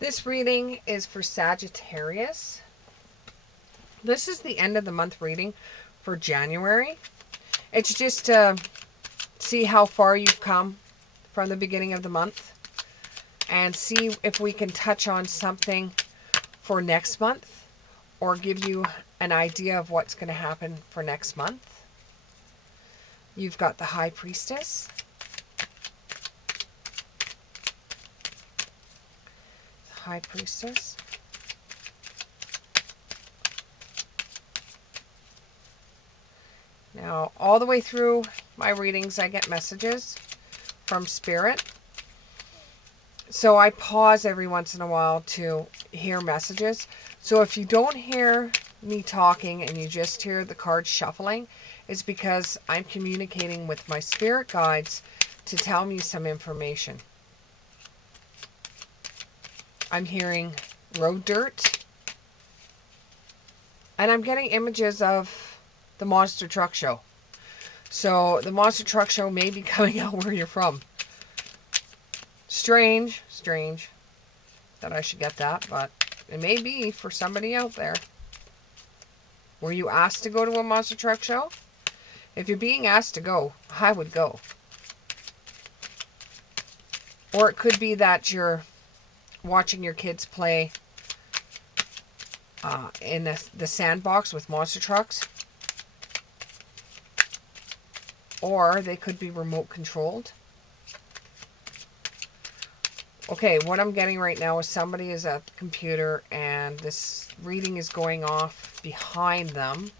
This reading is for Sagittarius. This is the end of the month reading for January. It's just to see how far you've come from the beginning of the month and see if we can touch on something for next month or give you an idea of what's going to happen for next month. You've got the High Priestess, High Priestess. Now, all the way through my readings, I get messages from Spirit. So I pause every once in a while to hear messages. So if you don't hear me talking and you just hear the cards shuffling, it's because I'm communicating with my spirit guides to tell me some information. I'm hearing road dirt. And I'm getting images of the monster truck show. So the monster truck show may be coming out where you're from. Strange that I should get that, but it may be for somebody out there. Were you asked to go to a monster truck show? If you're being asked to go, I would go. Or it could be that you're watching your kids play in the sandbox with monster trucks. Or they could be remote controlled. Okay, what I'm getting right now is somebody is at the computer and this reading is going off behind them.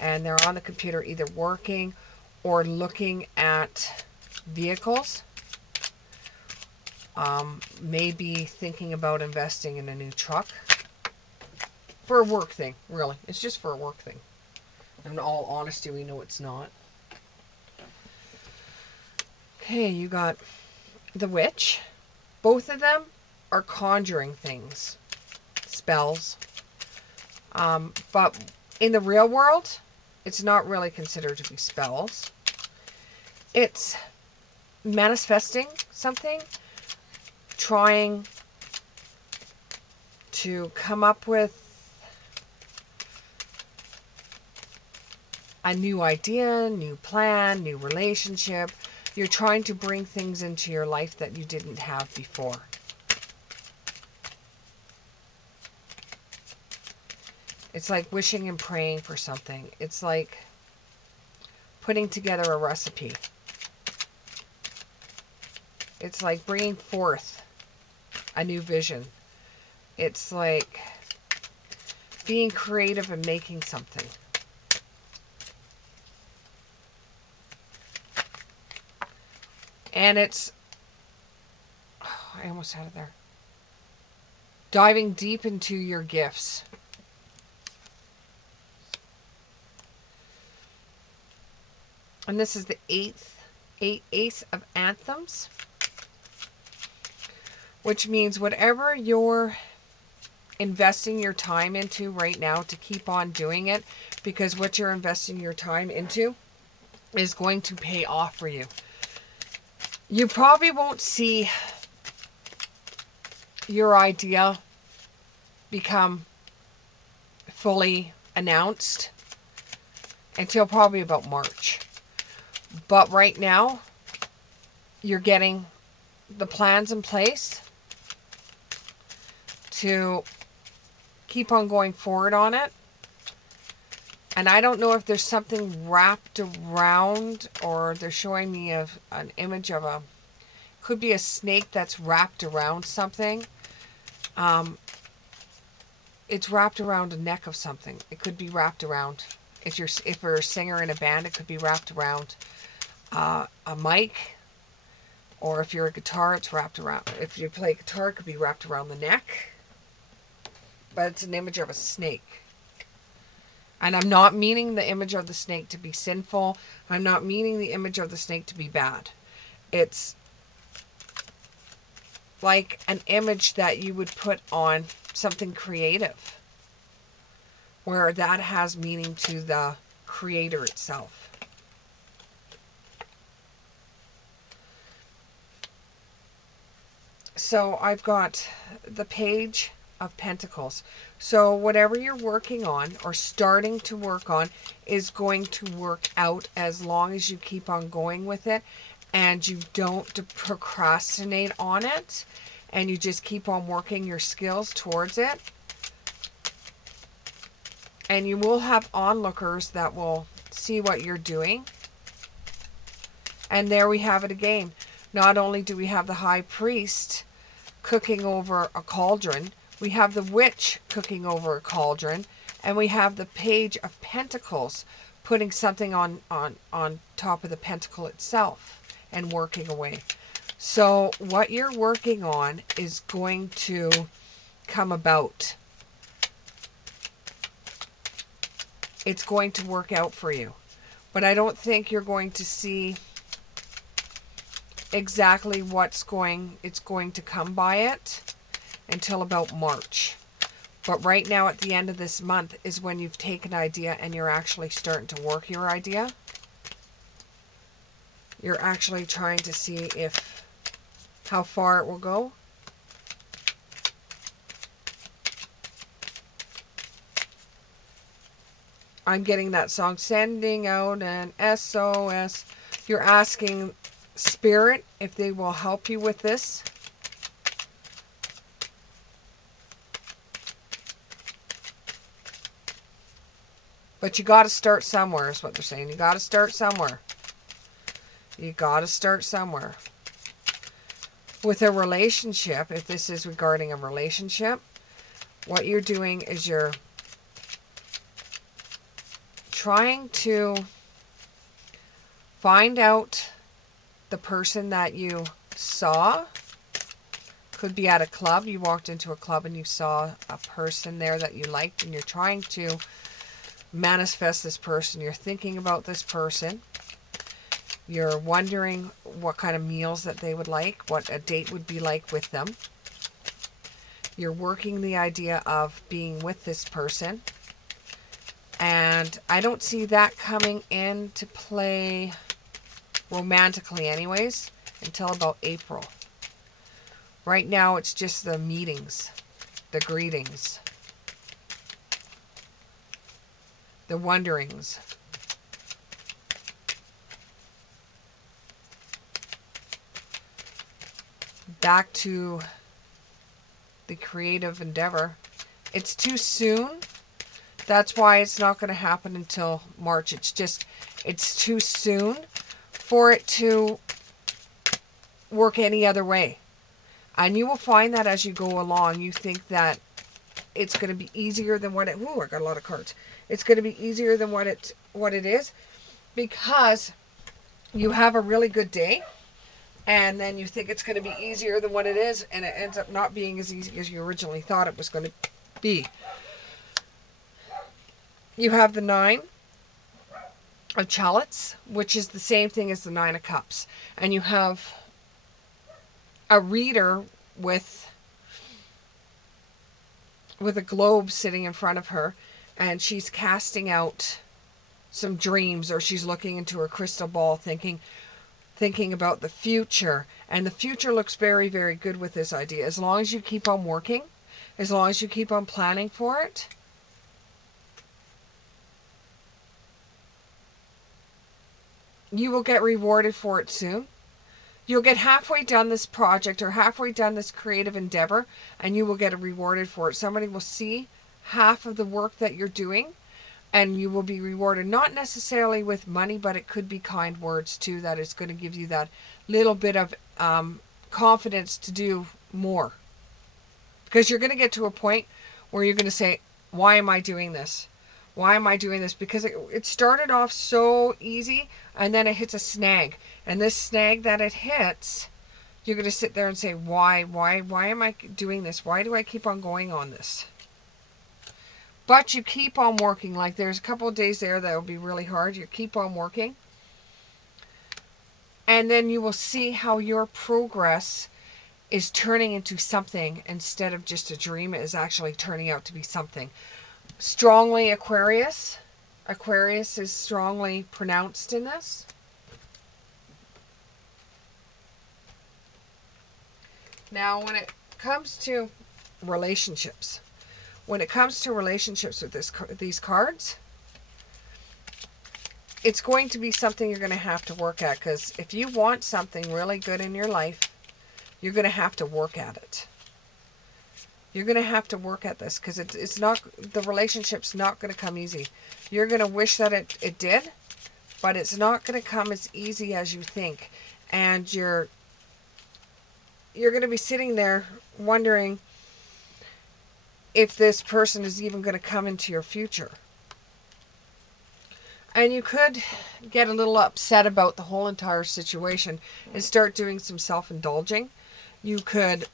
And they're on the computer either working or looking at vehicles. Maybe thinking about investing in a new truck. For a work thing, really. It's just for a work thing. In all honesty, we know it's not. Okay, you got the Witch. Both of them are conjuring things. Spells. But in the real world, it's not really considered to be spells. It's manifesting something. Trying to come up with a new idea, new plan, new relationship. You're trying to bring things into your life that you didn't have before. It's like wishing and praying for something. It's like putting together a recipe. It's like bringing forth a new vision. It's like being creative and making something. And it's, oh, I almost had it there. Diving deep into your gifts. And this is the Ace of Anthems. Which means whatever you're investing your time into right now, to keep on doing it. Because what you're investing your time into is going to pay off for you. You probably won't see your idea become fully announced until probably about March. But right now, you're getting the plans in place to keep on going forward on it. And I don't know if there's something wrapped around, or they're showing me an image of could be a snake that's wrapped around something. It's wrapped around a neck of something. It could be wrapped around, if you're a singer in a band, it could be wrapped around a mic. Or if you're a guitar, it's wrapped around. If you play guitar, it could be wrapped around the neck. But it's an image of a snake. And I'm not meaning the image of the snake to be sinful. I'm not meaning the image of the snake to be bad. It's like an image that you would put on something creative, where that has meaning to the creator itself. So I've got the Page of Pentacles. So whatever you're working on or starting to work on is going to work out as long as you keep on going with it and you don't procrastinate on it and you just keep on working your skills towards it. And you will have onlookers that will see what you're doing. And there we have it again. Not only do we have the High Priest cooking over a cauldron, we have the Witch cooking over a cauldron, and we have the Page of Pentacles putting something on top of the pentacle itself and working away. So what you're working on is going to come about. It's going to work out for you. But I don't think you're going to see exactly it's going to come by it until about March. But right now at the end of this month is when you've taken an idea and you're actually starting to work your idea. You're actually trying to see how far it will go. I'm getting that song, sending out an SOS. You're asking Spirit if they will help you with this. But you got to start somewhere is what they're saying. You got to start somewhere. You got to start somewhere. With a relationship, if this is regarding a relationship, what you're doing is you're trying to find out the person that you saw. Could be at a club. You walked into a club and you saw a person there that you liked and you're trying to manifest this person. You're thinking about this person. You're wondering what kind of meals that they would like, what a date would be like with them. You're working the idea of being with this person. And I don't see that coming into play romantically anyways until about April. Right now it's just the meetings, the greetings, the wonderings. Back to the creative endeavor. It's too soon. That's why it's not going to happen until March. It's too soon for it to work any other way. And you will find that as you go along, you think that it's going to be easier than what it... Ooh, I got a lot of cards. It's going to be easier than what it is because you have a really good day. And then you think it's going to be easier than what it is, and it ends up not being as easy as you originally thought it was going to be. You have the 9 of Chalices, which is the same thing as the 9 of Cups. And you have a reader with a globe sitting in front of her, and she's casting out some dreams, or she's looking into her crystal ball thinking about the future. And the future looks very, very good with this idea. As long as you keep on working, as long as you keep on planning for it, you will get rewarded for it soon. You'll get halfway done this project or halfway done this creative endeavor, and you will get rewarded for it. Somebody will see half of the work that you're doing, and you will be rewarded, not necessarily with money, but it could be kind words too, that is going to give you that little bit of confidence to do more. Because you're going to get to a point where you're going to say, why am I doing this? Why am I doing this? Because it started off so easy, and then it hits a snag. And this snag that it hits, you're going to sit there and say, why am I doing this? Why do I keep on going on this? But you keep on working. Like there's a couple of days there that will be really hard. You keep on working. And then you will see how your progress is turning into something instead of just a dream. It is actually turning out to be something. Strongly Aquarius. Aquarius is strongly pronounced in this. Now, when it comes to relationships, with these cards, it's going to be something you're going to have to work at, because if you want something really good in your life, you're going to have to work at it. You're going to have to work at this, because it's not, the relationship's not going to come easy. You're going to wish that it did, but it's not going to come as easy as you think. And you're going to be sitting there wondering if this person is even going to come into your future. And you could get a little upset about the whole entire situation and start doing some self-indulging. You could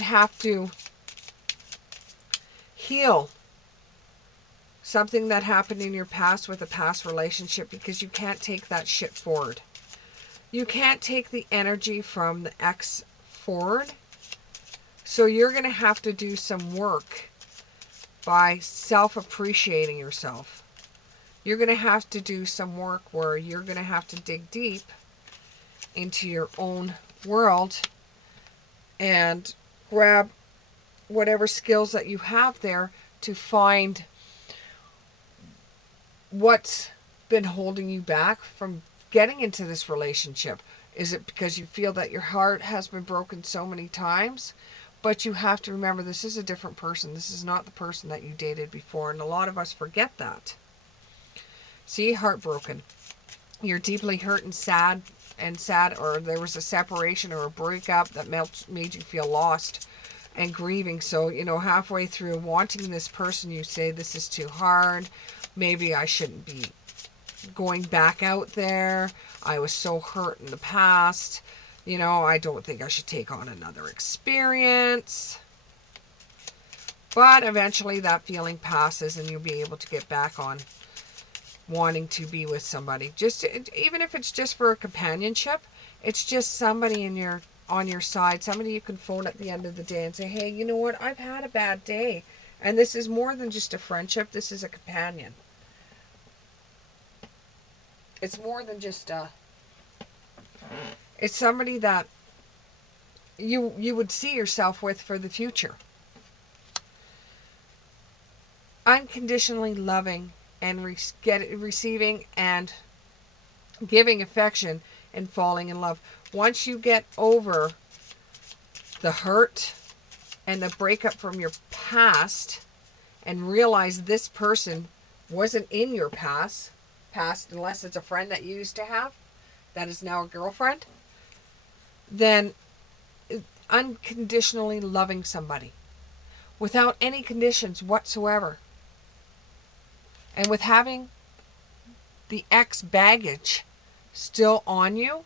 have to heal something that happened in your past with a past relationship, because you can't take that shit forward. You can't take the energy from the ex forward. So you're going to have to do some work by self-appreciating yourself. You're going to have to do some work where you're going to have to dig deep into your own world and grab whatever skills that you have there to find what's been holding you back from getting into this relationship. Is it because you feel that your heart has been broken so many times? But you have to remember, this is a different person. This is not the person that you dated before. And a lot of us forget that. See, heartbroken. You're deeply hurt and sad, or there was a separation or a breakup that made you feel lost and grieving. So, halfway through wanting this person, you say, this is too hard. Maybe I shouldn't be going back out there. I was so hurt in the past. I don't think I should take on another experience. But eventually that feeling passes and you'll be able to get back on wanting to be with somebody. Even if it's just for a companionship, it's just somebody on your side, somebody you can phone at the end of the day and say, hey, you know what? I've had a bad day. And this is more than just a friendship. This is a companion. It's more than just it's somebody that you would see yourself with for the future. Unconditionally loving and receiving and giving affection and falling in love. Once you get over the hurt and the breakup from your past and realize this person wasn't in your past unless it's a friend that you used to have that is now a girlfriend, then unconditionally loving somebody without any conditions whatsoever, and with having the ex baggage still on you,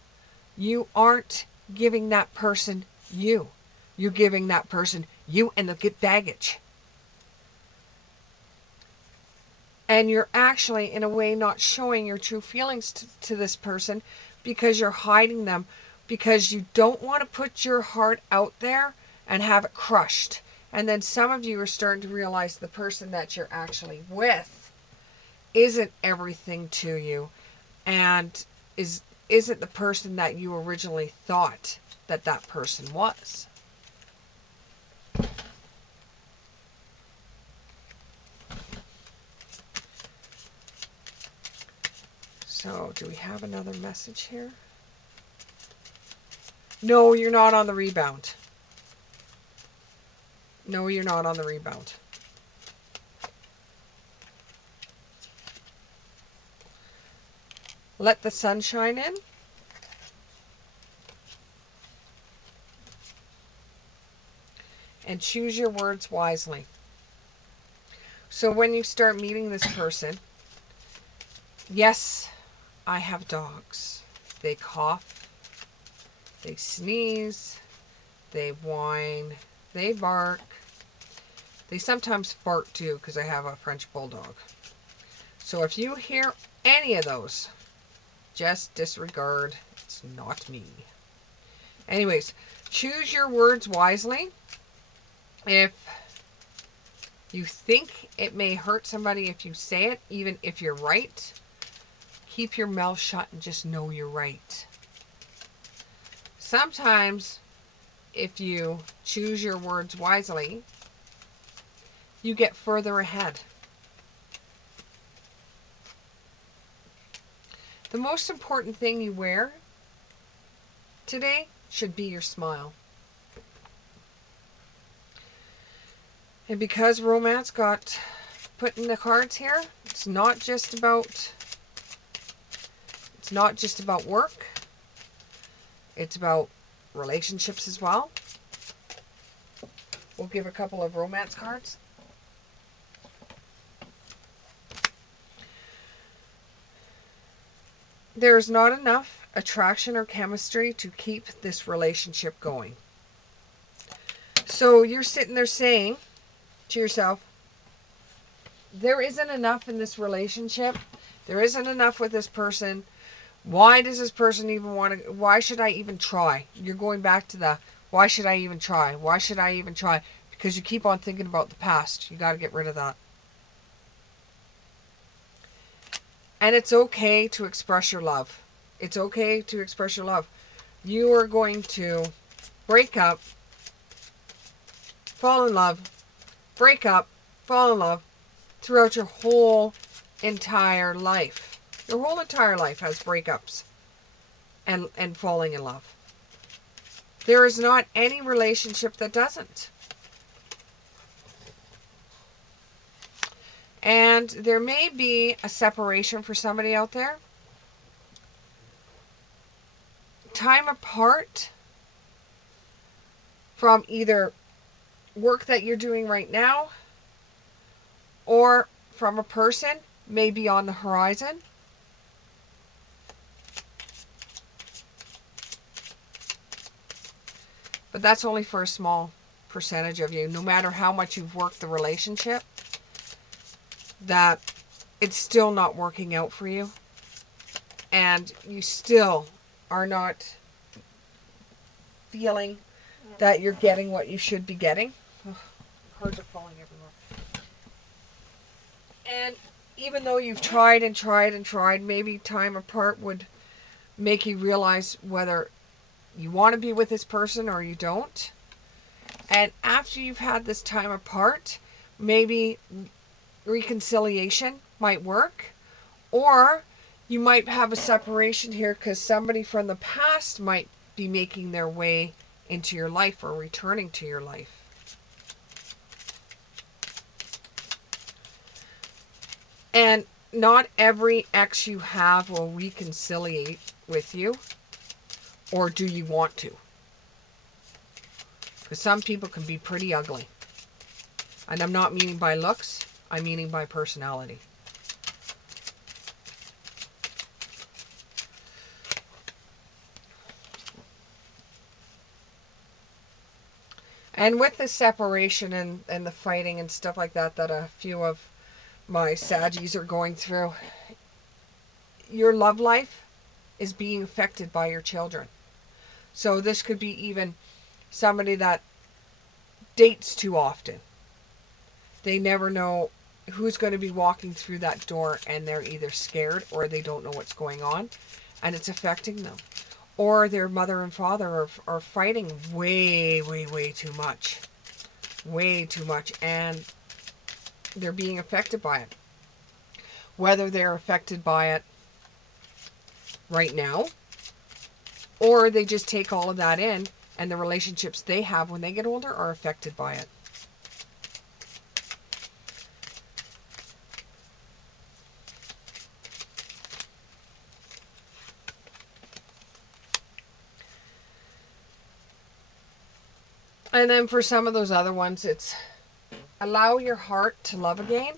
you aren't giving that person you. You're giving that person you and the baggage. And you're actually, in a way, not showing your true feelings to this person, because you're hiding them, because you don't want to put your heart out there and have it crushed. And then some of you are starting to realize the person that you're actually with isn't everything to you, and isn't the person that you originally thought that person was. So, do we have another message here? No, you're not on the rebound. No, you're not on the rebound. Let the sun shine in. And choose your words wisely. So when you start meeting this person, yes, I have dogs. They cough, they sneeze, they whine, they bark. They sometimes fart too, because I have a French bulldog. So if you hear any of those, just disregard. It's not me. Anyways, choose your words wisely. If you think it may hurt somebody if you say it, even if you're right, keep your mouth shut and just know you're right. sometimes if you choose your words wisely, you get further ahead. The most important thing you wear today should be your smile. And because romance got put in the cards here, it's not just about work. It's about relationships as well. We'll give a couple of romance cards. There is not enough attraction or chemistry to keep this relationship going. So you're sitting there saying to yourself, there isn't enough in this relationship. There isn't enough with this person. Why does this person even want to, why should I even try? You're going back to the, why should I even try? Why should I even try? Because you keep on thinking about the past. You got to get rid of that. And it's okay to express your love. It's okay to express your love. You are going to break up, fall in love, break up, fall in love throughout your whole entire life. Your whole entire life has breakups and falling in love. There is not any relationship that doesn't. And there may be a separation for somebody out there. Time apart from either work that you're doing right now or from a person may be on the horizon. But that's only for a small percentage of you. No matter how much you've worked the relationship, that it's still not working out for you. And you still are not feeling that you're getting what you should be getting. Ugh, cards are falling everywhere. And even though you've tried and tried and tried, maybe time apart would make you realize whether you want to be with this person or you don't. And after you've had this time apart, maybe reconciliation might work. Or you might have a separation here because somebody from the past might be making their way into your life or returning to your life. And not every ex you have will reconciliate with you. Or do you want to? Because some people can be pretty ugly. And I'm not meaning by looks, I'm meaning by personality. And with the separation and the fighting and stuff like that a few of my Saggies are going through, your love life is being affected by your children. So this could be even somebody that dates too often. They never know who's going to be walking through that door, and they're either scared or they don't know what's going on, and it's affecting them. Or their mother and father are fighting way, way, way too much. Way too much, and they're being affected by it. Whether they're affected by it right now, or they just take all of that in, and the relationships they have when they get older are affected by it. And then for some of those other ones, it's allow your heart to love again.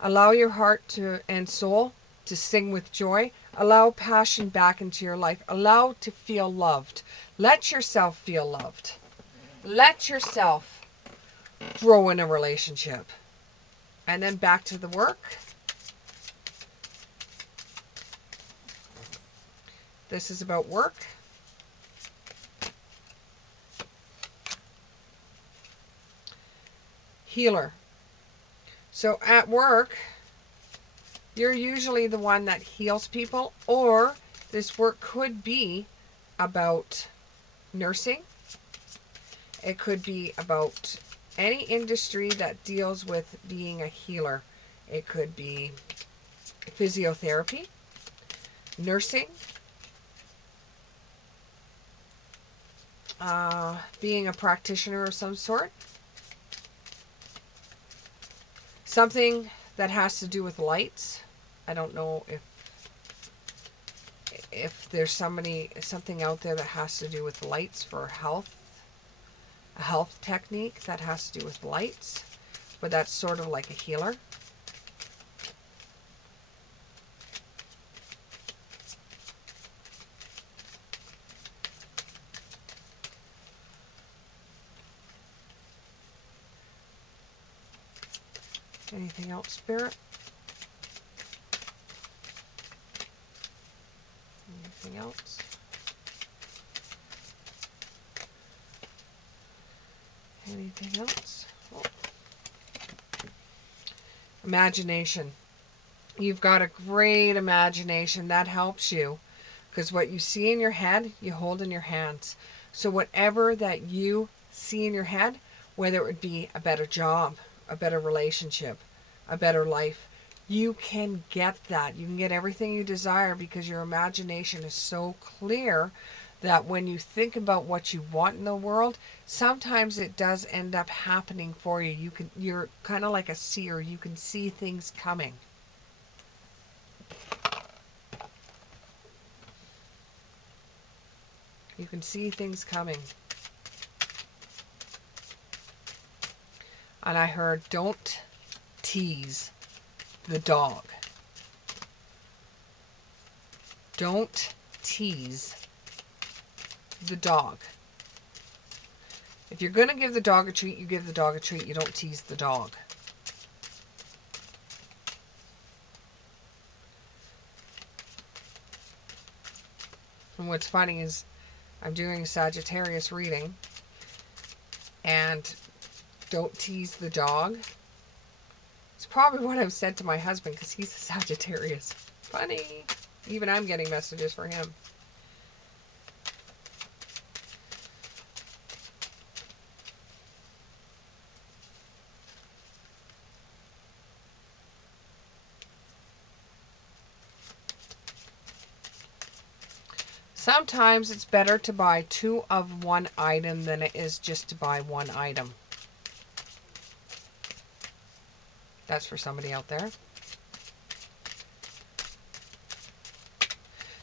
Allow your heart to and soul to sing with joy. Allow passion back into your life. Allow to feel loved. Let yourself feel loved. Let yourself grow in a relationship. And then back to the work. This is about work. Healer. So at work, you're usually the one that heals people, or this work could be about nursing. It could be about any industry that deals with being a healer. It could be physiotherapy, nursing, being a practitioner of some sort, something that has to do with lights. I don't know if there's something out there that has to do with lights for health, a health technique that has to do with lights, but that's sort of like a healer. Anything else, Spirit? Anything else? Anything else? Oh. Imagination. You've got a great imagination. That helps you. Because what you see in your head, you hold in your hands. So whatever that you see in your head, whether it would be a better job, a better relationship, a better life, you can get that. You can get everything you desire because your imagination is so clear that when you think about what you want in the world, sometimes it does end up happening for you. You're kind of like a seer. You can see things coming. You can see things coming. And I heard, don't tease the dog. Don't tease the dog. If you're going to give the dog a treat, you give the dog a treat. You don't tease the dog. And what's funny is I'm doing a Sagittarius reading, and don't tease the dog. It's probably what I've said to my husband because he's a Sagittarius. Funny. Even I'm getting messages for him. Sometimes it's better to buy 2 of one item than it is just to buy 1 item. That's for somebody out there.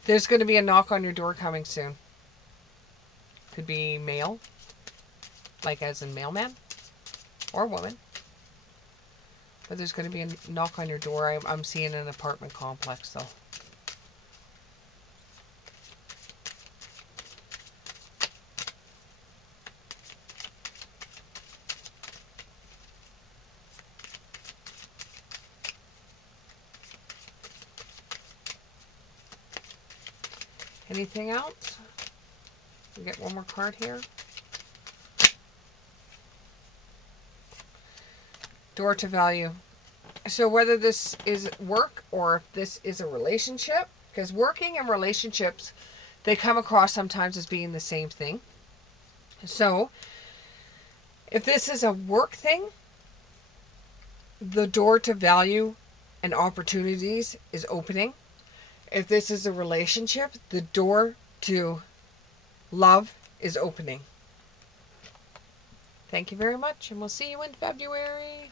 There's going to be a knock on your door coming soon. Could be mail, like as in mailman or woman. But there's going to be a knock on your door. I'm seeing an apartment complex though. Anything else? We get one more card here. Door to value. So whether this is work or if this is a relationship, because working and relationships, they come across sometimes as being the same thing. So if this is a work thing, the door to value and opportunities is opening. If this is a relationship, the door to love is opening. Thank you very much, and we'll see you in February.